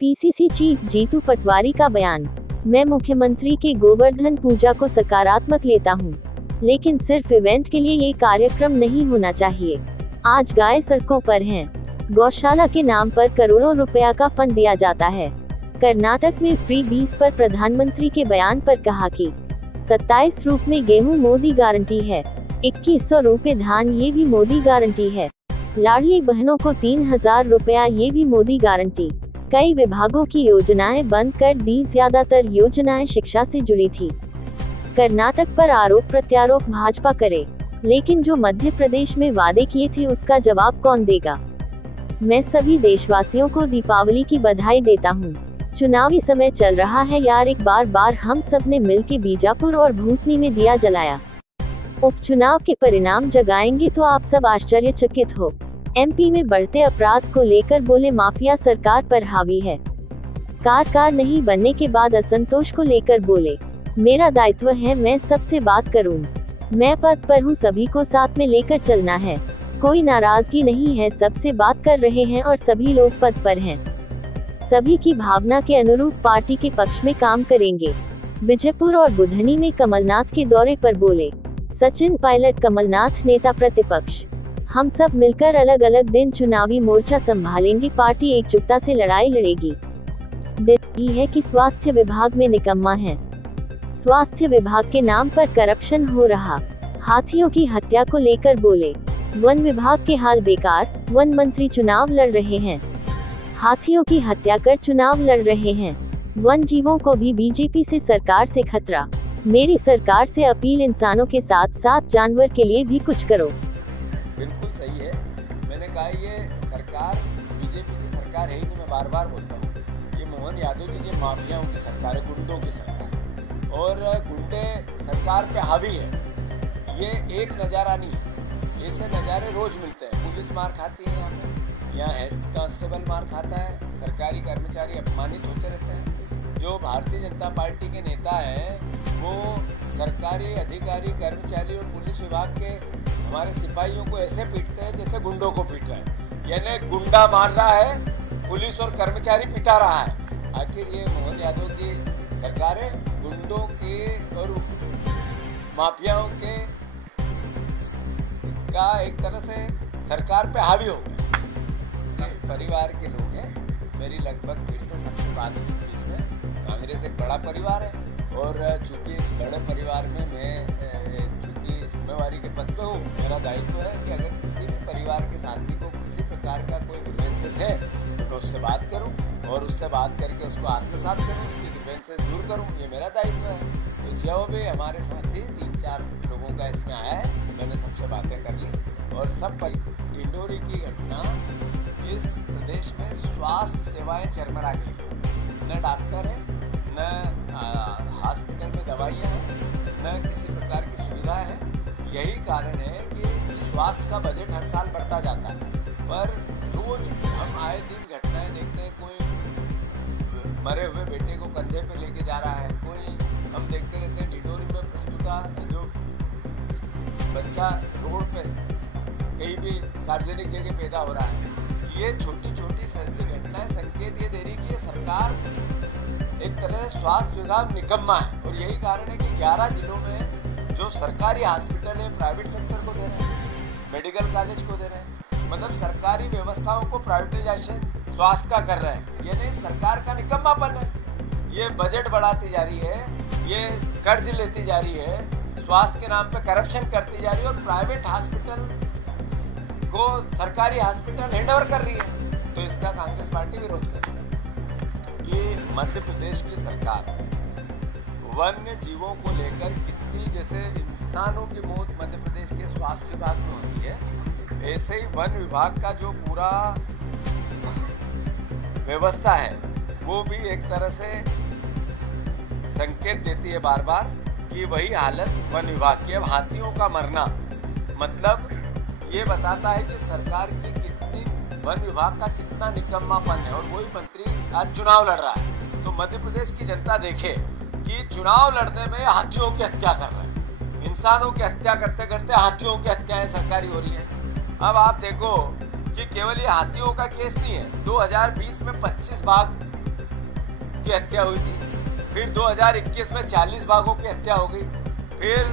PCC chief Jitu Patwari का बयान। मैं मुख्यमंत्री के गोवर्धन पूजा को सकारात्मक लेता हूं, लेकिन सिर्फ इवेंट के लिए ये कार्यक्रम नहीं होना चाहिए। आज गाय सड़कों पर हैं। गौशाला के नाम पर करोड़ों रुपया का फंड दिया जाता है। कर्नाटक में फ्री बीज पर प्रधानमंत्री के बयान पर कहा कि 27 रूप में गेहूं मोदी गारंटी है, 2100 रुपए धान ये भी मोदी गारंटी है, लाड़ली बहनों को 3000 रुपया ये भी मोदी गारंटी। कई विभागों की योजनाएं बंद कर दी, ज्यादातर योजनाएं शिक्षा से जुड़ी थी। कर्नाटक पर आरोप प्रत्यारोप भाजपा करे, लेकिन जो मध्य प्रदेश में वादे किए थे उसका जवाब कौन देगा। मैं सभी देशवासियों को दीपावली की बधाई देता हूं। चुनावी समय चल रहा है यार, एक बार हम सब ने मिलकर बीजापुर और भूतनी में दिया जलाया। उपचुनाव के परिणाम जगाएंगे तो आप सब आश्चर्यचकित हो। एमपी में बढ़ते अपराध को लेकर बोले माफिया सरकार पर हावी है। कार नहीं बनने के बाद असंतोष को लेकर बोले, मेरा दायित्व है मैं सबसे बात करूं। मैं पद पर हूं, सभी को साथ में लेकर चलना है। कोई नाराजगी नहीं है, सबसे बात कर रहे हैं और सभी लोग पद पर हैं। सभी की भावना के अनुरूप पार्टी के पक्ष में काम करेंगे। बीजापुर और बुधनी में कमलनाथ के दौरे पर बोले सचिन पायलट, कमलनाथ नेता प्रतिपक्ष। हम सब मिलकर अलग अलग दिन चुनावी मोर्चा संभालेंगे, पार्टी एकजुटता से लड़ाई लड़ेगी। दिल्ली है कि स्वास्थ्य विभाग में निकम्मा है। स्वास्थ्य विभाग के नाम पर करप्शन हो रहा। हाथियों की हत्या को लेकर बोले, वन विभाग के हाल बेकार, वन मंत्री चुनाव लड़ रहे हैं। हाथियों की हत्या कर चुनाव लड़ रहे हैं। वन जीवों को भी बीजेपी से सरकार से खतरा। मेरी सरकार से अपील, इंसानों के साथ साथ जानवर के लिए भी कुछ करो। बिल्कुल सही है। मैंने कहा ये सरकार बीजेपी की सरकार है ही नहीं, मैं बार बार बोलता हूँ। ये मोहन यादव जी की माफियाओं की सरकार है, गुंडों की सरकार, और गुंडे सरकार पे हावी है। ये एक नज़ारा नहीं है, ऐसे नज़ारे रोज मिलते हैं। पुलिस मार खाती है यहाँ हेड कांस्टेबल मार खाता है, सरकारी कर्मचारी अपमानित होते रहते हैं। जो भारतीय जनता पार्टी के नेता हैं वो सरकारी अधिकारी, कर्मचारी और पुलिस विभाग के हमारे सिपाहियों को ऐसे पीटते हैं जैसे गुंडों को पीट रहे हैं। यानी गुंडा मार रहा है, पुलिस और कर्मचारी पिटा रहा है। आखिर ये मोहन यादव की सरकार है, गुंडों के और माफियाओं के का एक तरह से सरकार पे हावी हो गए। परिवार के लोग हैं, मेरी लगभग फिर से सबसे बात है इस बीच में। कांग्रेस एक बड़ा परिवार है और चूंकि इस बड़े परिवार में मैं चूंकि जिम्मेवारी के पद पे हूँ, मेरा दायित्व है कि अगर किसी भी परिवार के साथी को किसी प्रकार का कोई ग्रीवेंसेस है तो उससे बात करूँ और उससे बात करके उसको आत्मसात करूँ, उसकी ग्रीवेंसेस दूर करूँ। ये मेरा दायित्व है। तो जो भी हमारे साथी 3-4 लोगों का इसमें आया है, मैंने सबसे बातें कर ली और सब टिंडोरी की घटना, इस प्रदेश में स्वास्थ्य सेवाएं चरमरा गई। न डॉक्टर है, न हॉस्पिटल में दवाइयाँ हैं, न किसी प्रकार की सुविधा है। यही कारण है कि स्वास्थ्य का बजट हर साल बढ़ता जाता है, पर रोज हम आए दिन घटनाएं देखते हैं। कोई मरे हुए बेटे को कंधे पे लेके जा रहा है, कोई हम देखते रहते हैं टिंडोरी में प्रस्तुता जो बच्चा रोड पे कहीं भी सार्वजनिक जगह पैदा हो रहा है। ये छोटी छोटी घटनाएं संकेत ये दे रही कि ये सरकार एक तरह से स्वास्थ्य विभाग निकम्मा है। और यही कारण है कि 11 जिलों में जो सरकारी हॉस्पिटल है प्राइवेट सेक्टर को दे रहे हैं, मेडिकल कॉलेज को दे रहे हैं, मतलब सरकारी व्यवस्थाओं को प्राइवेटाइजेशन स्वास्थ्य का कर रहे हैं। यानी सरकार का निकम्मापन है। ये बजट बढ़ाती जा रही है, ये कर्ज लेती जा रही है, स्वास्थ्य के नाम पे करप्शन करती जा रही है और प्राइवेट हॉस्पिटल को सरकारी हॉस्पिटल हैंडओवर कर रही है। तो इसका कांग्रेस पार्टी विरोध कर रही है कि मध्य प्रदेश की सरकार वन्य जीवों को लेकर कितनी, जैसे इंसानों की मौत मध्य प्रदेश के स्वास्थ्य विभाग में होती है, ऐसे ही वन विभाग का जो पूरा व्यवस्था है वो भी एक तरह से संकेत देती है बार बार कि वही हालत वन विभाग की। अब हाथियों का मरना मतलब ये बताता है कि सरकार की कितनी, वन विभाग का कितना निकम्मापन है। और वही मंत्री आज चुनाव लड़ रहा है। तो मध्य प्रदेश की जनता देखे कि चुनाव लड़ने में हाथियों की हत्या कर रहे हैं, इंसानों की हत्या करते करते हाथियों की हत्याएं सरकारी हो रही है। अब आप देखो कि केवल ये हाथियों का केस नहीं है, 2020 में 25 बाघ की हत्या हुई थी, फिर 2021 में 40 बाघों की हत्या हो गई, फिर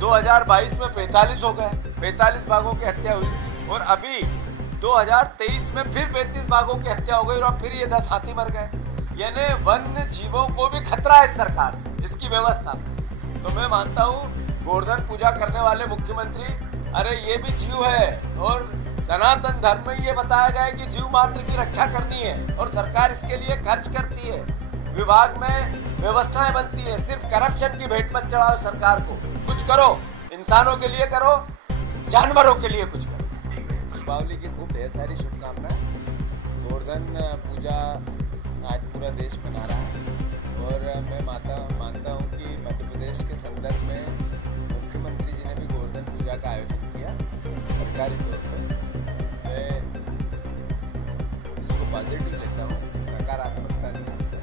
2022 में 45 हो गए, 45 बाघों की हत्या हुई, और अभी 2023 में फिर 35 बाघों की हत्या हो गई और फिर ये 10 हाथी मर गए। यानी वन्य जीवों को भी खतरा है सरकार से, इसकी व्यवस्था से। तो मैं मानता हूँ गोवर्धन पूजा करने वाले मुख्यमंत्री, अरे ये भी जीव है, और सनातन धर्म में ये बताया गया है कि जीव मात्र की रक्षा करनी है, और सरकार इसके लिए खर्च करती है, विभाग में व्यवस्थाएं बनती है। सिर्फ करप्शन की भेंट मत चढ़ाओ सरकार को, कुछ करो, इंसानों के लिए करो, जानवरों के लिए कुछ करो। दीपावली की खूब ढेर सारी शुभकामनाएं। गोवर्धन पूजा आज पूरा देश मना रहा है, और मैं मानता हूँ कि मध्य प्रदेश के संदर्भ में मुख्यमंत्री जी ने भी गोवर्धन पूजा का आयोजन किया सरकारी तौर पर। मैं इसको पॉजिटिव लेता हूँ, नकारात्मकता नहीं है इसमें,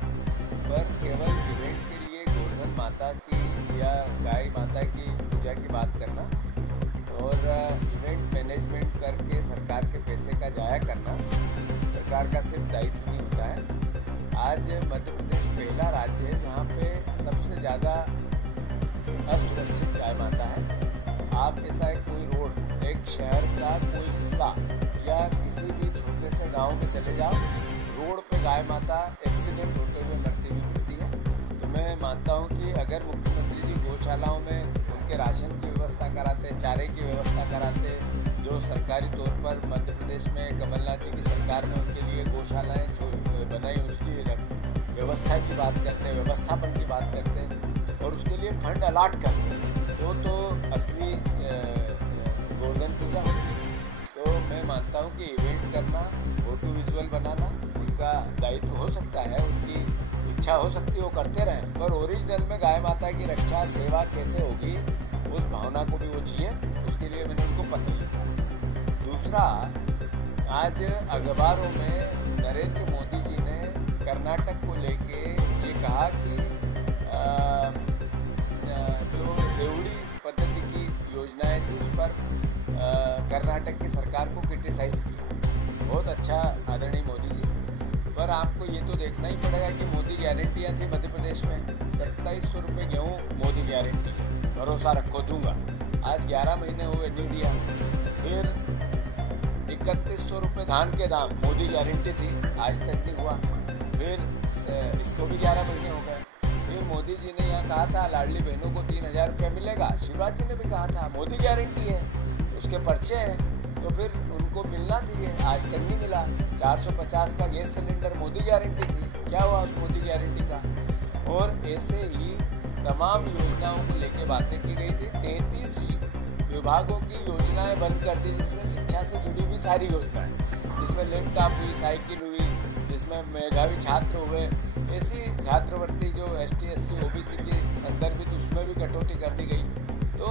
पर केवल इवेंट के लिए गोवर्धन माता की या गाय माता की पूजा की बात करना और इवेंट मैनेजमेंट करके सरकार के पैसे का जाया करना सरकार का सिर्फ दायित्व नहीं होता है। आज मध्य प्रदेश पहला राज्य है जहाँ पे सबसे ज़्यादा असुरक्षित गाय माता है। आप ऐसा कोई रोड, एक शहर का कोई हिस्सा या किसी भी छोटे से गांव में चले जाओ, रोड पे गाय माता एक्सीडेंट होते हुए मरती हुई मिलती है। तो मैं मानता हूँ कि अगर मुख्यमंत्री जी गौशालाओं में उनके राशन की व्यवस्था कराते, चारे की व्यवस्था कराते, जो सरकारी तौर पर मध्य प्रदेश में कमलनाथ जी की सरकार ने उनके लिए गौशालाएँ जो बनाई, उसकी व्यवस्था की बात करते, व्यवस्थापन की बात करते और उसके लिए फंड अलॉट करते, तो असली गोवर्धन पूजा होती है। तो मैं मानता हूँ कि इवेंट करना, फोटो विजुअल बनाना उनका दायित्व हो सकता है, उनकी इच्छा हो सकती है, वो करते रहें, पर ओरिजिनल में गाय माता की रक्षा सेवा कैसे होगी उस भावना को भी वो चाहिए। उसके लिए मैंने उनको पत्र लिखा। दूसरा, आज अखबारों में नरेंद्र मोदी जी ने कर्नाटक को लेके ये कहा कि जो देवड़ी पद्धति की योजनाएं थी उस पर कर्नाटक की सरकार को क्रिटिसाइज किया। बहुत अच्छा आदरणीय मोदी जी, पर आपको ये तो देखना ही पड़ेगा कि मोदी गारंटियाँ थी मध्य प्रदेश में 2700 रुपये गेहूँ मोदी गारंटी है, भरोसा रखो दूंगा। आज 11 महीने हुए नहीं दिया। फिर 3100 रुपये धान के दाम, मोदी गारंटी थी, आज तक नहीं हुआ। फिर इसको भी 11 महीने हो गए। फिर मोदी जी ने यहाँ कहा था लाडली बहनों को 3000 रुपये मिलेगा, शिवराज जी ने भी कहा था, मोदी गारंटी है, उसके पर्चे हैं, तो फिर उनको मिलना चाहिए, आज तक नहीं मिला। 450 का गैस सिलेंडर मोदी गारंटी थी, क्या हुआ उस मोदी गारंटी का? और ऐसे ही तमाम योजनाओं को लेके बातें की गई थी। 33 विभागों की योजनाएं बंद कर दी, जिसमें शिक्षा से जुड़ी हुई सारी योजनाएं, जिसमें लैपटॉप हुई, साइकिल हुई, जिसमें मेधावी छात्र हुए, ऐसी छात्रवृत्ति जो ST SC OBC की संदर्भित उसमें भी कटौती कर दी गई। तो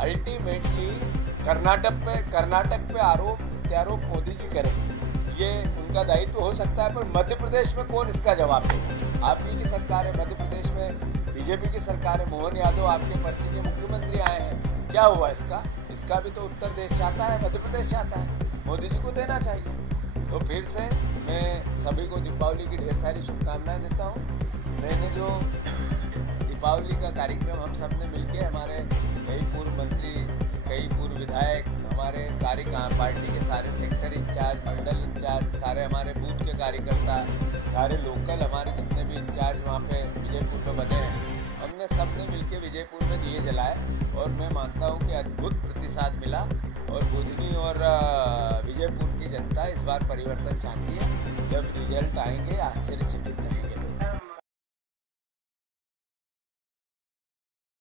अल्टीमेटली कर्नाटक पे आरोप प्रत्यारोप मोदी जी करें, ये उनका दायित्व हो सकता है, पर मध्य प्रदेश में कौन इसका जवाब देगा? आप ही की सरकार है, मध्य प्रदेश में बीजेपी की सरकार है, मोहन यादव आपके पर्चे के मुख्यमंत्री आए हैं, क्या हुआ इसका भी तो उत्तर देश चाहता है, मध्य प्रदेश चाहता है, मोदी जी को देना चाहिए। तो फिर से मैं सभी को दीपावली की ढेर सारी शुभकामनाएं देता हूँ। मैंने जो दीपावली का कार्यक्रम हम सब ने मिलकर, हमारे कई पूर्व मंत्री, कई पूर्व विधायक, हमारे पार्टी के सारे सेक्टर इंचार्ज, मंडल इंचार्ज, सारे हमारे बूथ के कार्यकर्ता, सारे लोकल हमारे जितने भी इंचार्ज वहाँ पे विजयपुर में बने हैं, हमने सब ने मिलकर विजयपुर में दिए जलाए, और मैं मानता हूँ कि अद्भुत प्रतिसाद मिला, और बुधनी और विजयपुर की जनता इस बार परिवर्तन चाहती है। जब रिजल्ट आएंगे आश्चर्यचकित रहेंगे।